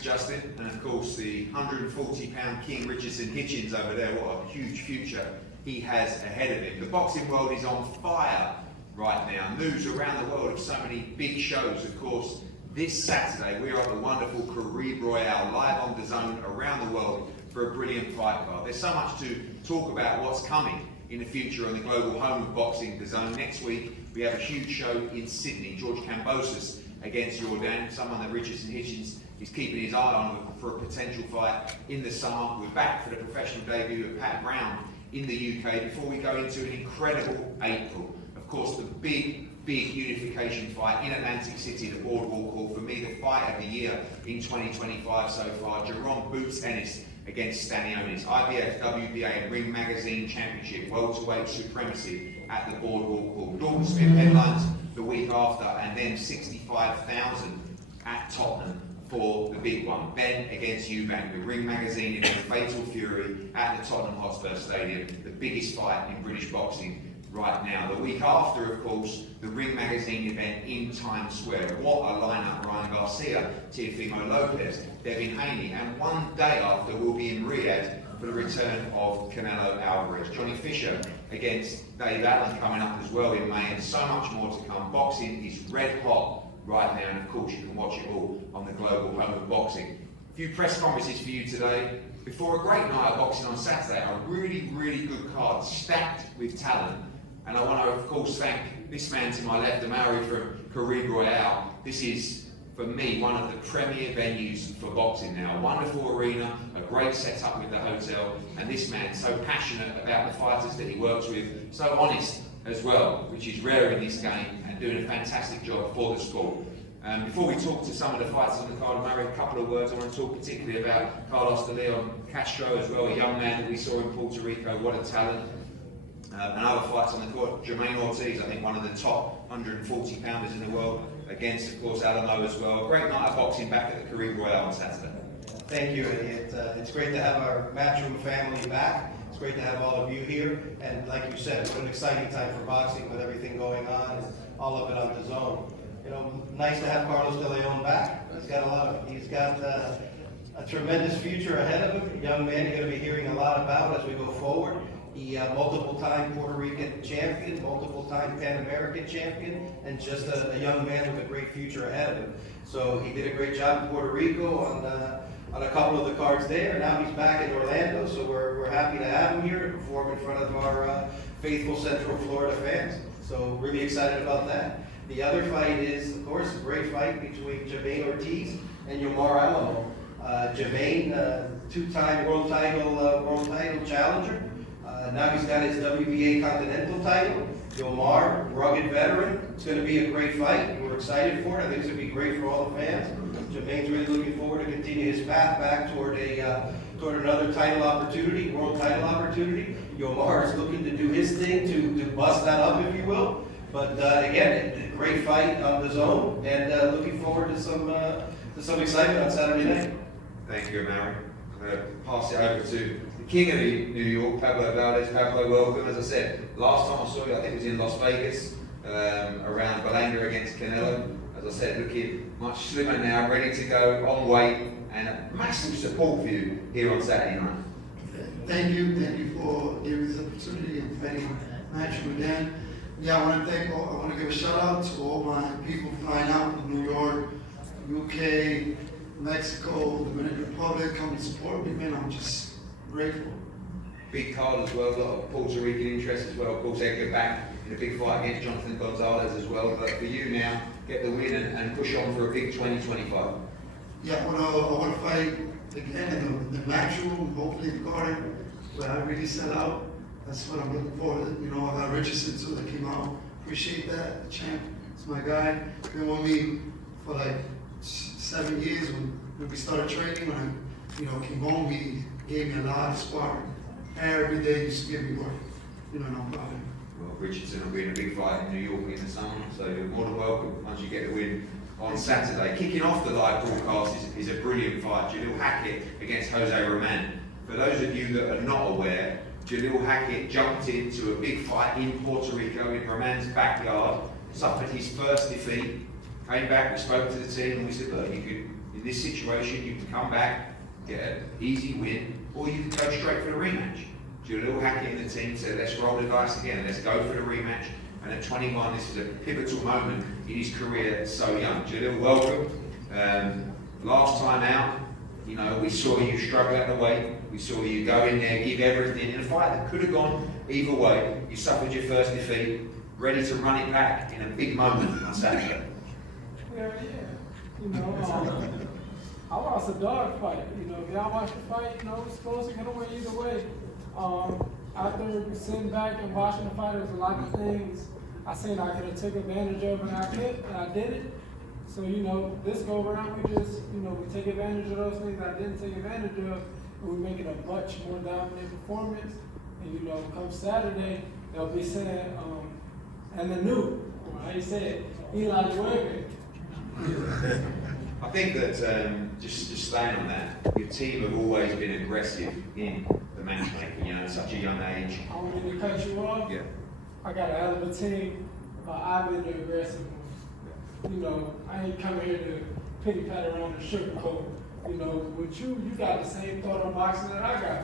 Thanks, Justin. And of course, the 140-pound King Richardson Hitchens over there, what a huge future he has ahead of him. The boxing world is on fire right now. News around the world of so many big shows. Of course, this Saturday we are at the wonderful Caribe Royale, live on DAZN around the world for a brilliant fight card. There's so much to talk about what's coming in the future on the global home of boxing, DAZN. Next week we have a huge show in Sydney. George Kambosos against Jordan, someone that Richardson Hitchens is keeping his eye on for a potential fight in the summer. We're back for the professional debut of Pat Brown in the UK before we go into an incredible April. Of course, the big unification fight in Atlantic City, the Boardwalk Hall. For me, the fight of the year in 2025 so far. Jerome Boots Ennis against Stanionis. IBF, WBA and Ring Magazine Championship, welterweight supremacy at the Boardwalk Hall. Dalton Smith headlines the week after, and then 65,000 at Tottenham for the big one. Ben against Eubank, the Ring Magazine in a fatal fury at the Tottenham Hotspur Stadium, the biggest fight in British boxing right now. The week after, of course, the Ring Magazine event in Times Square. What a lineup! Ryan Garcia, Teofimo Lopez, Devin Haney, and one day after we'll be in Riyadh for the return of Canelo Alvarez. Johnny Fisher against Dave Allen coming up as well in May, and so much more to come. Boxing is red hot right now, and of course you can watch it all on the global home of boxing. A few press conferences for you today. Before a great night of boxing on Saturday, a really good card stacked with talent. And I want to, of course, thank this man to my left, Amari from Caribe Royale. This is, for me, one of the premier venues for boxing now. A wonderful arena, a great setup with the hotel, and this man so passionate about the fighters that he works with, so honest as well, which is rare in this game, and doing a fantastic job for the sport. Before we talk to some of the fighters on the card, Amari, a couple of words. I want to talk particularly about Carlos de Leon Castro as well, a young man that we saw in Puerto Rico. What a talent. And other fights on the court, Jamaine Ortiz, I think one of the top 140 pounders in the world, against, of course, Alamo as well. A great night of boxing back at the Caribe Royale on Saturday. Thank you, Elliot. It's great to have our Matchroom family back. It's great to have all of you here. And like you said, what an exciting time for boxing with everything going on, and all of it on DAZN. You know, nice to have Carlos de Leon back. He's got a tremendous future ahead of him. A young man you're going to be hearing a lot about as we go forward. He multiple-time Puerto Rican champion, multiple-time Pan American champion, and just a young man with a great future ahead of him. So he did a great job in Puerto Rico on a couple of the cards there. Now he's back in Orlando, so we're happy to have him here to perform in front of our faithful Central Florida fans. So really excited about that. The other fight is, of course, a great fight between Jamaine Ortiz and Yomar Alamo. Jamaine, two-time world title challenger. Now he's got his WBA Continental title. Yomar, rugged veteran. It's going to be a great fight. We're excited for it. I think it's going to be great for all the fans. Jamaine's really looking forward to continue his path back toward another title opportunity, world title opportunity. Yomar is looking to do his thing to bust that up, if you will. But again, a great fight on DAZN, and looking forward to some excitement on Saturday night. Thank you, Amari. I'm going to pass it over to the king of New York, Pablo Valdez. Pablo, welcome. As I said, last time I saw you, I think it was in Las Vegas, around Berlanga against Canelo. As I said, looking much slimmer now, ready to go, on weight, and a massive support for you here on Saturday night. Thank you for giving this opportunity and fighting Matchroom again. Yeah, I want to give a shout out to all my people flying out from New York, UK, Mexico, Dominican Republic, come and support me, man. I'm just grateful. Big card as well, a lot of Puerto Rican interest as well. Of course, Edgar back in a big fight against Jonathan Gonzalez as well. But for you now, get the win and push on for a big 2025. Yeah, I want to fight again in the Matchroom, hopefully in the garden, where I really sell out. That's what I'm looking for. You know, I got Richardson too that came out. Appreciate that. The champ is my guy. Been with me for like 7 years when we started training. When I came home, he gave me a lot of sparring. Every day he used to give me work. No problem. Well, Richardson will be in a big fight in New York in the summer, so you're more than welcome once you get the win on Saturday. Kicking off the live broadcast is a brilliant fight. Jalil Hackett against Jose Roman. For those of you that are not aware, Jalil Hackett jumped into a big fight in Puerto Rico in Roman's backyard, suffered his first defeat, came back, we spoke to the team and we said, look, you In this situation, you can come back, get an easy win, or you can go straight for the rematch. Jalil Hackett and the team said, let's roll the dice again, let's go for the rematch. And at 21, this is a pivotal moment in his career, so young. Jalil, welcome. Last time out, you know, we saw you struggle at the weight. We saw you go in there, give everything in a fight that could have gone either way. You suffered your first defeat, ready to run it back in a big moment on Saturday. Yeah. You know, I lost a dog fight. You know, if y'all watch the fight, you know, it was supposed to get away either way. After sitting back and watching the fight, there was a lot of things I seen I could have taken advantage of, and I did it. So, you know, this go around, we just, you know, we take advantage of those things I didn't take advantage of, and we make it a much more dominant performance. And, you know, come Saturday, they'll be saying, and the new, how you say it, Eli Nueve. I think that, just staying on that, your team have always been aggressive in the matchmaking, you know, at such a young age. I don't mean to cut you off. Yeah. I got a hell of a team, but I've been the aggressive one. You know, I ain't come here to pity pat around the sugarcoat. You know, with you got the same thought on boxing that I got.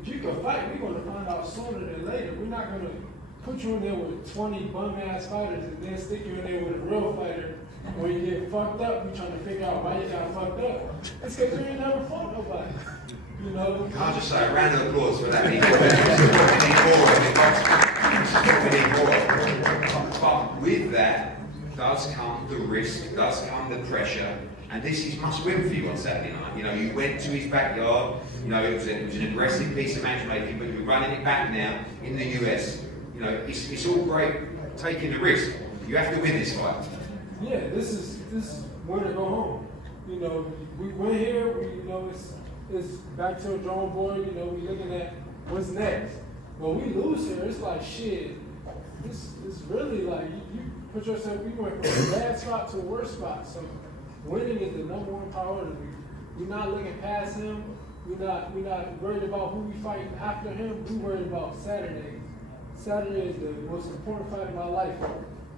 If you can fight, we're going to find out sooner than later. We're not going to put you in there with 20 bum-ass fighters and then stick you in there with a real fighter. When you get fucked up, you're trying to figure out why you got fucked up. It's because you ain't never fought nobody. You know? Can I just say a round of applause for that? We need more. But with that does come the risk, does come the pressure, and this is must win for you on Saturday night. You know, you went to his backyard, you know, it was an aggressive piece of matchmaking, but you're running it back now in the US. You know, it's all great taking the risk. You have to win this fight. Yeah, this is where to go home. You know, we went here, you know, it's back to a drawing board, you know, we looking at what's next. When we lose here, it's like shit. It's really like you put yourself, we went from a bad spot to a worse spot. So winning is the #1 priority. We're not looking past him. We're not worried about who we fight after him. We're worried about Saturday. Saturday is the most important fight of my life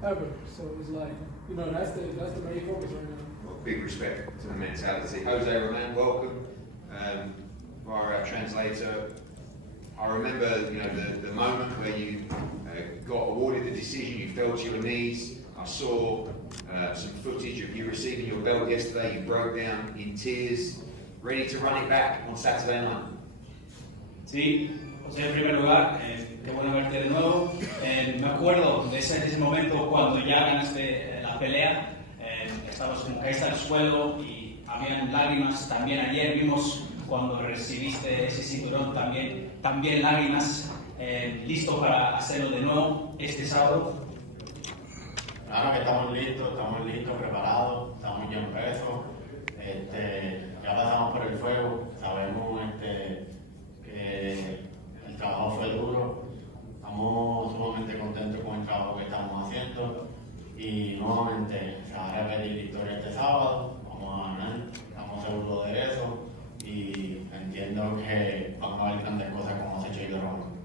ever. So it's like, you know, that's the main focus right now. Well, big respect to the mentality. Jose Roman, welcome. Via our translator, I remember, you know, the moment where you got awarded the decision, you fell to your knees. I saw some footage of you receiving your belt yesterday. You broke down in tears, ready to run it back on Saturday night. Sí, José, en primer lugar, qué bueno verte de nuevo. Me acuerdo de ese momento cuando ya ganaste la pelea, estabas como caíste al suelo y habían lágrimas. También ayer vimos cuando recibiste ese cinturón, también lágrimas. ¿Listo para hacerlo de nuevo este sábado? Claro que estamos listos, preparados, estamos ya en peso. Ya pasamos por el fuego, sabemos que el trabajo fue duro. Estamos sumamente contentos con el trabajo que estamos haciendo y nuevamente se va a repetir la historia este sábado. Vamos a ganar, estamos seguros de eso y entiendo que vamos a ver grandes cosas como se ha hecho Ron.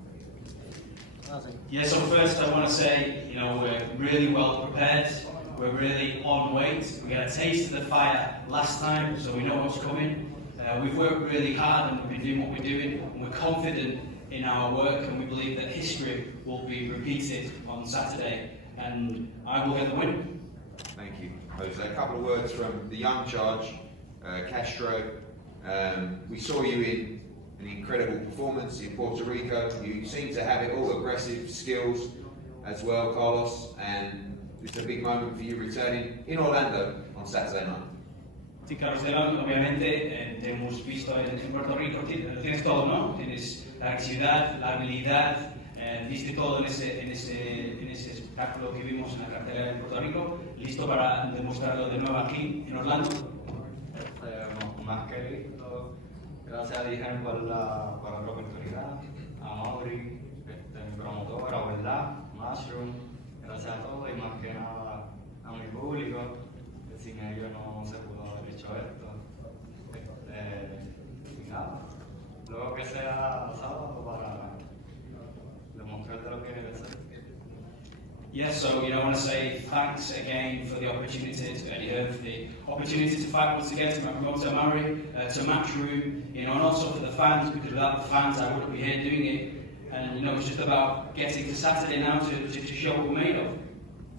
Yeah, so first I want to say, you know, we're really well prepared. We're really on weight. We got a taste of the fire last time, so we know what's coming. We've worked really hard and we've been doing what we're doing. We're confident in our work and we believe that history will be repeated on Saturday and I will get the win. Thank you, Jose. A couple of words from the young judge, Castro. We saw you in an incredible performance in Puerto Rico. You seem to have it all, aggressive skills as well, Carlos, and it's a big moment for you returning in Orlando on Saturday night. Sí, Carlos, obviamente te hemos visto en Puerto Rico, lo tienes todo, ¿no? Tienes la agresividad, la habilidad, viste todo en ese espectáculo que vimos en la cartelera de Puerto Rico, listo para demostrarlo de nuevo aquí en Orlando. Más que listo, gracias a Dijen por la oportunidad, a Mauri, mi promotora, ¿verdad? Matchroom, gracias a todos y más que nada a mi público, que sin ellos no se pudo haber hecho esto. Y nada, luego que sea sábado para demostrar de lo que debe ser. Yes, so I want to say thanks again for the opportunity to Eddie Hearn, for the opportunity to fight once again, to my promoter Murray, to Matchroom, and also for the fans, because without the fans I wouldn't be here doing it. And it's just about getting to Saturday now to show what we're made of.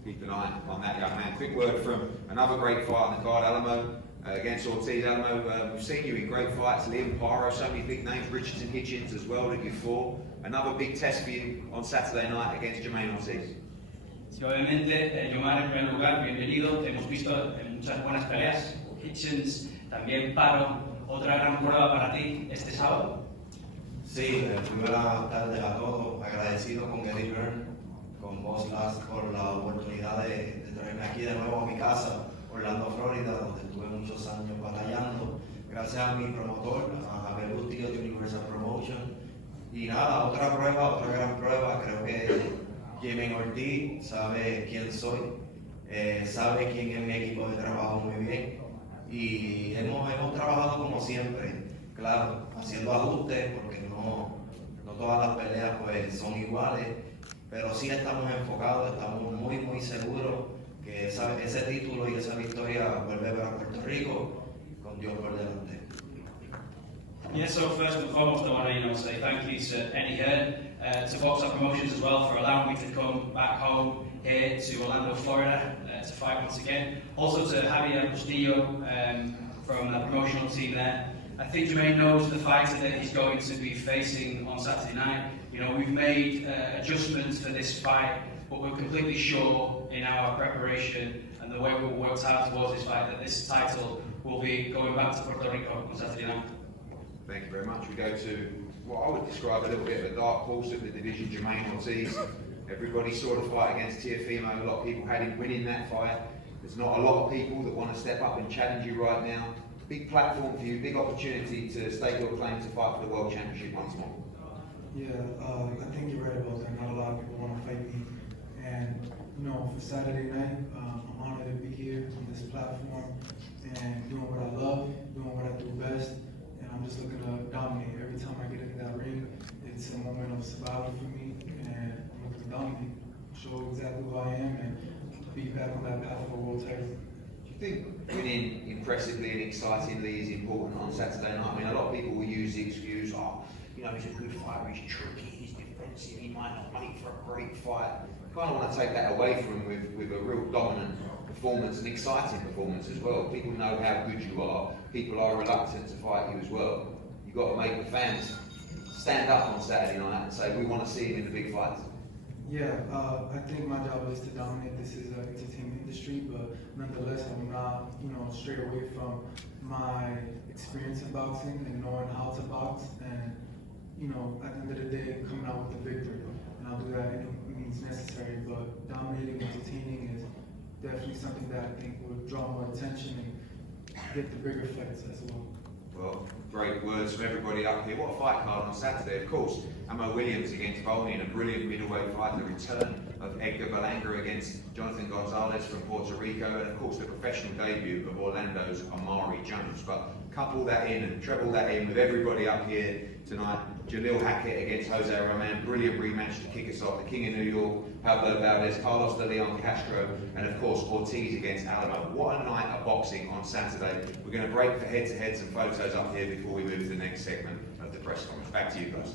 Keep an eye on that young man. Quick word from another great fight on the card, Alamo against Ortiz. Alamo, we've seen you in great fights, Liam Pyro, so many big names, Richardson Hitchens as well that you fought. Another big test for you on Saturday night against Jamaine Ortiz. Sí, obviamente, Yomar en primer lugar, bienvenido. Te hemos visto en muchas buenas peleas. Hitchens, también Paro. Otra gran prueba para ti este sábado. Sí, buenas tardes a todos. Agradecido con Eddie Hearn, con vos, Lars, por la oportunidad de traerme aquí de nuevo a mi casa, Orlando, Florida, donde estuve muchos años batallando. Gracias a mi promotor, a Jalil de Universal Promotion. Y nada, otra gran prueba. Creo que Jamaine Ortiz sabe quién soy, sabe quién es mi equipo de trabajo muy bien. Y hemos trabajado como siempre, claro, haciendo ajustes, porque no todas las peleas pues son iguales, pero sí estamos enfocados, estamos muy seguros que ese título y esa victoria vuelve para Puerto Rico con Dios por delante. Yes, so first and foremost I want to say thank you to Eddie Hearn, to Box Up Promotions as well for allowing me to come back home here to Orlando, Florida to fight once again. Also to Javier Castillo from the promotional team there. I think Jamaine knows the fighter that he's going to be facing on Saturday night. We've made adjustments for this fight, but we're completely sure in our preparation and the way we've worked hard towards this fight that this title will be going back to Puerto Rico on Saturday night. Thank you very much. We go to what I would describe a little bit of a dark horse of the division, Jamaine Ortiz. Everybody saw the fight against Teofimo. A lot of people had him winning that fight. There's not a lot of people that want to step up and challenge you right now. Big platform for you, big opportunity to stake your claim to fight for the World Championship once more. Yeah, I think you're right about that. Not a lot of people want to fight me. And, for Saturday night, I'm honored to be here on this platform and doing what I love, doing what I do best. And I'm just looking to dominate. Every time I get into that ring, it's a moment of survival for me. And I'm looking to dominate, show exactly who I am, and be back on that path for a world title. Do you think winning impressively and excitingly is important on Saturday night? I mean, a lot of people will use the excuse, he's a good fighter, he's tricky, he's defensive, he might not make for a great fight. I kind of want to take that away from him with a real dominant performance, an exciting performance as well. People know how good you are. People are reluctant to fight you as well. You've got to make the fans stand up on Saturday night and say, we want to see him in the big fights. Yeah, I think my job is to dominate. This is an entertainment industry, but nonetheless, I'm not, straight away from my experience in boxing and knowing how to box, and, at the end of the day, coming out with the victory. And I'll do that any means necessary, but dominating, entertaining is definitely something that I think will draw more attention and get the bigger fights as well. Well, great words from everybody up here. What a fight card on Saturday. Of course, Amo Williams against Volney in a brilliant middleweight fight. The return of Edgar Berlanga against Jonathan Gonzalez from Puerto Rico. And of course, the professional debut of Orlando's Amari Jones. But couple that in and treble that in with everybody up here tonight. Jalil Hackett against Jose Roman. Brilliant rematch to kick us off. The King of New York, Pablo Valdez, Carlos de Leon Castro, and of course, Ortiz against Alamo. What a night of boxing on Saturday. We're going to break for head-to-heads and photos up here before we move to the next segment of the press conference. Back to you guys.